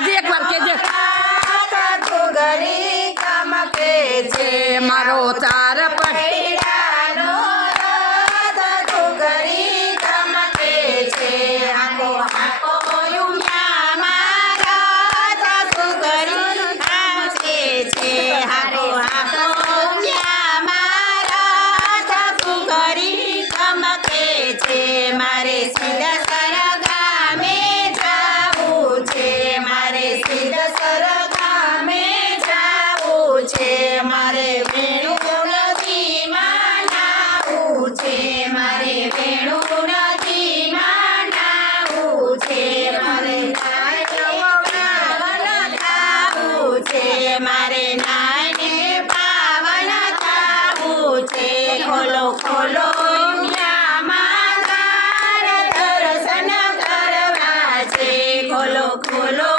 હજી એક વાર કેજે ઘુઘરી ગમકે છે મારો ચાર પૈડાનો રથ ઘુઘરી ગમકે છે હાકો હાકો યુમ્યા મારા ઘુઘરી ગમકે છે હાકો હાકો યુમ્યા મારા ઘુઘરી ગમકે છે મારે સિદ્ધસર ગામે જાવું છે મારે સિદ્ધસર ગામે જાવું છે મારે વેણુ નદીમાં નાવું છે મારે વેણુ નદીમાં નાવું છે મારે પાવન થાવું છે મારે નાયને પાવન થાવું છે ખોલો ખોલો દર્શન કરવા છે ખોલો ખોલો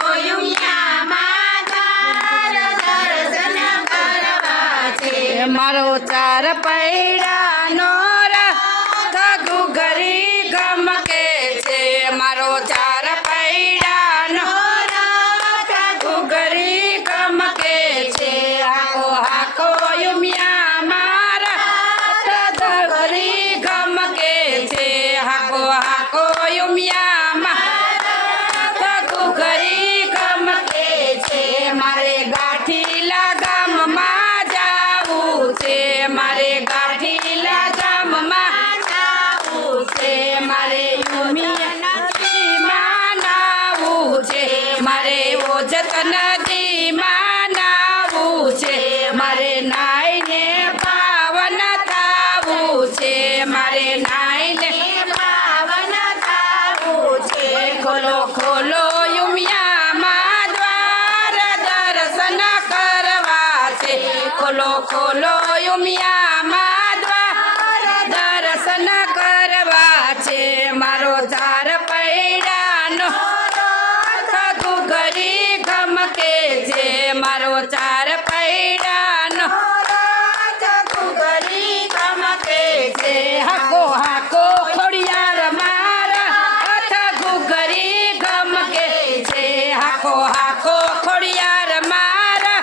દર્શન કરવા છે મારો ચાર પૈડાનો રથ ઘુઘરી ગમકે છે મારો ચાર પૈડાનો રથ ઘુઘરી ગમકે છે હાકો હાકો યુમિયા મારા ઘુઘરી ગમકે છે હાકો હાકો યુમિયા મારા ઘુઘરી ગમકે છે મારે ગાંઠીલા ગામમાં જાવું છે મારે ગાંઠીલા ગામમાં જાવું છે મારે યુમિયામાં નાવું છે મારે ઓજત નદીમાં નાવું છે મારે નાઈને પાવન થાવું છે મારે નાઈને પાવન થાવું છે ખોલો ખોલો યુમિયામાં દ્વાર દર્શન કરવા છે ખોલો ખોલો યુમિયામાં દ્વાર દર્શન કરવા છે મારો ચાર પૈડાનો રથ ઘુઘરી ગમકે છે મારો ચાર પૈડાનો રથ ઘુઘરી ગમકે છે હાકો હાકો ખોડિયાર મારા રથ ઘુઘરી ગમકે છે હાકો હાકો ખોડિયાર મારા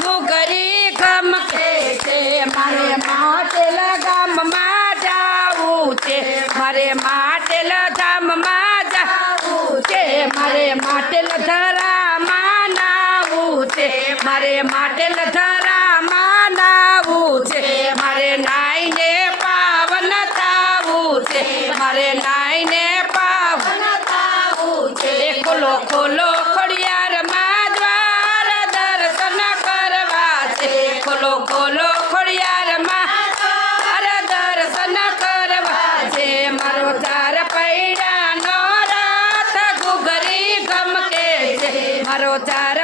ઘુઘરી ગમકે છે મારે માટેલ ગામમાં જાવું છે મારે માટેલ ધામમાં જાવું છે મારે માટેલ ધરામાં નાવું છે મારે માટેલ ધરામાં નાવું છે મારે નાઈને પાવન થાવું છે મારે નાઈને પાવન થાવું છે ખોલો ખોલો ખોડિયારમાં દ્વાર દર્શન કરવા છે ખોલો ખોલો ખોડિયારમાં દ્વાર દર્શન કરવા છે મારો ચાર પૈડાનો રથ ઘુઘરી ગમકે છે મારો ચાર